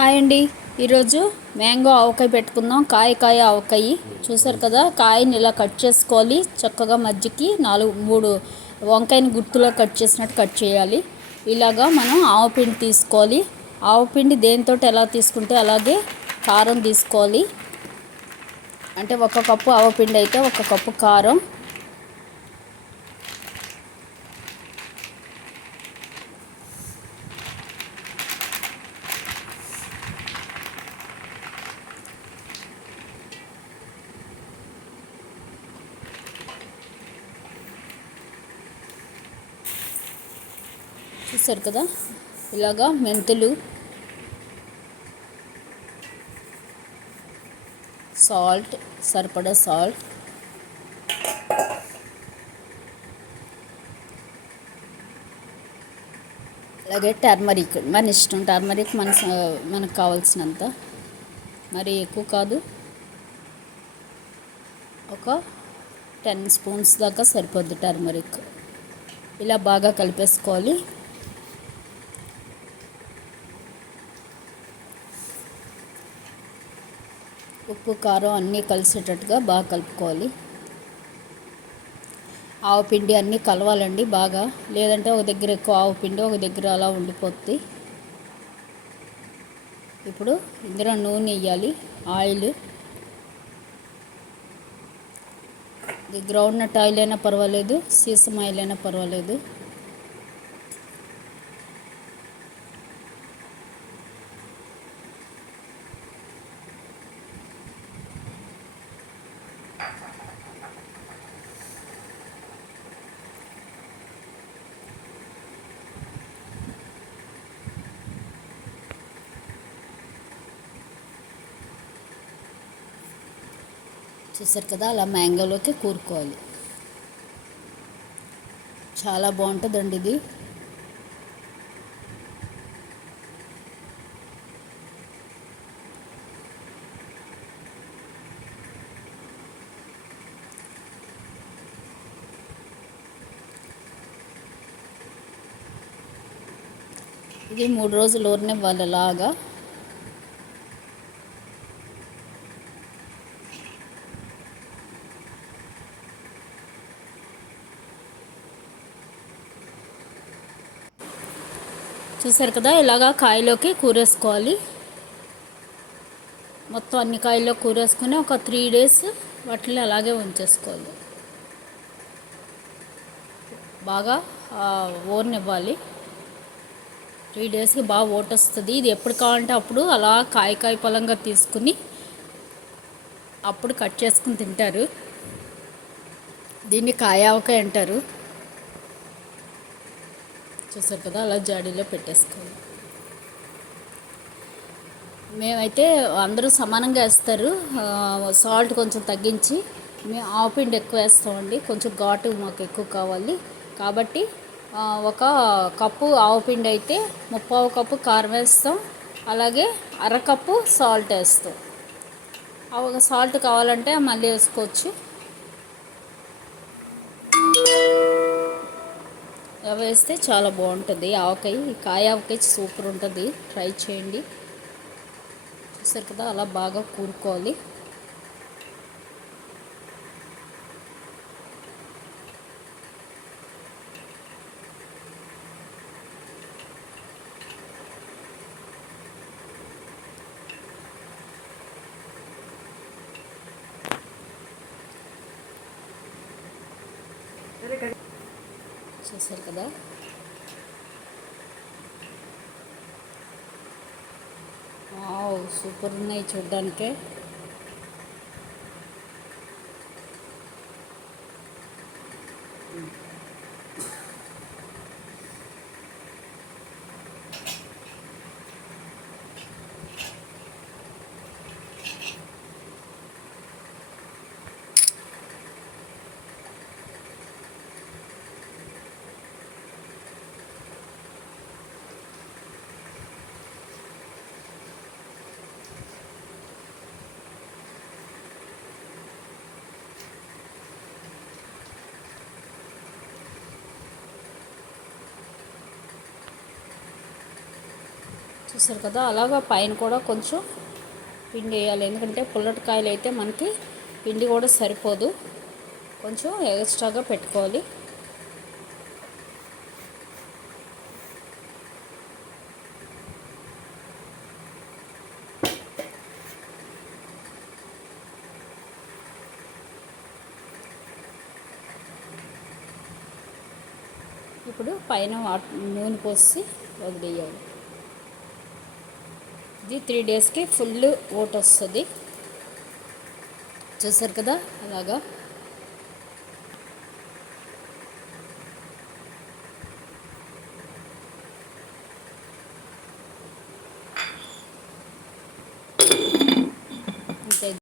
Hi అండి. ఈరోజు mango ఆవకాయ పెట్టుకుందాం. కాయ కాయ ఆవకాయ. చూసారు కదా కాయని ఇలా కట్ చేసుకోవాలి. చక్కగా మధ్యకి నాలుగు మూడు వంకాయని గుర్తులో కట్ చేసినట్టు కట్ చేయాలి. ఇలాగా మనం ఆవపిండి తీసుకోవాలి. ఆవపిండి దేనితో ఎలా తీసుకుంటే అలాగే కారం తీసుకోవాలి. అంటే ఒక కప్పు ఆవపిండి అయితే ఒక కప్పు కారం. చూసారు కదా? ఇలాగా మెంతులు సాల్ట్ సరిపడా సాల్ట్ అలాగే టర్మరిక్. మన ఇష్టం టర్మరిక్ మన మనకు కావాల్సినంత. మరి ఎక్కువ కాదు. ఒక టెన్ స్పూన్స్ దాకా సరిపోద్ది టర్మరిక్. ఇలా బాగా కలిపేసుకోవాలి. ఉప్పు కారం అన్నీ కలిసేటట్టుగా బాగా కలుపుకోవాలి. ఆవు పిండి అన్నీ కలవాలండి బాగా. లేదంటే ఒక దగ్గర ఎక్కువ ఆవు పిండి ఒక దగ్గర అలా ఉండిపోతుంది ఇప్పుడు ఇందులో నూనె వేయాలి ఆయిల్. ఇది గ్రౌండ్ నట్ ఆయిల్ అయినా పర్వాలేదు సీసం ఆయిల్ అయినా పర్వాలేదు. చూసారు కదా అలా మ్యాంగోలోకి కూరుకోవాలి. చాలా బాగుంటుందండి ఇది. ఇది మూడు రోజులు ఊరినివ్వాలి లాగా. చూసారు కదా ఇలాగా కాయలోకి కూరేసుకోవాలి. మొత్తం అన్ని కాయల్లో కూరేసుకుని ఒక త్రీ డేస్ వాటిని అలాగే ఉంచేసుకోవాలి. బాగా ఓర్నివ్వాలి త్రీ డేస్కి బాగా ఓట్ వస్తుంది. ఇది ఎప్పుడు కావాలంటే అప్పుడు అలా కాయ కాయ పొలంగా తీసుకుని అప్పుడు కట్ చేసుకుని తింటారు. దీన్ని కాయావకాయ అంటారు. చూసారు కదా అలా జాడీలో పెట్టేసుకోవాలి. మేమైతే అందరూ సమానంగా వేస్తారు. సాల్ట్ కొంచెం తగ్గించి మేము ఆవుపిండి ఎక్కువ వేస్తామండి. కొంచెం ఘాటు మాకు ఎక్కువ కావాలి. కాబట్టి ఒక కప్పు ఆవుపిండి అయితే ముప్పావు కప్పు కారం వేస్తాం. అలాగే అరకప్పు సాల్ట్ వేస్తాం. ఒక సాల్ట్ కావాలంటే మళ్ళీ వేసుకోవచ్చు. అవి వేస్తే చాలా బాగుంటుంది. ఆవకాయ కాయ ఆవకాయ సూపర్ ఉంటుంది. ట్రై చేయండి. చూసారు కదా అలా బాగా కూరుకోవాలి. చూసారు కదా సూపర్ ఉన్నాయి చూడ్డానికి Mm-hmm. చూసారు కదా అలాగా పైన కూడా కొంచెం పిండి వేయాలి. ఎందుకంటే పుల్లటికాయలు అయితే మనకి పిండి కూడా సరిపోదు. కొంచెం ఎక్స్ట్రాగా పెట్టుకోవాలి. ఇప్పుడు పైన నూనె పోసి వదిలేయాలి. ఇది త్రీ డేస్కి ఫుల్ ఓట్ వస్తుంది చూసారు కదా? అలాగా.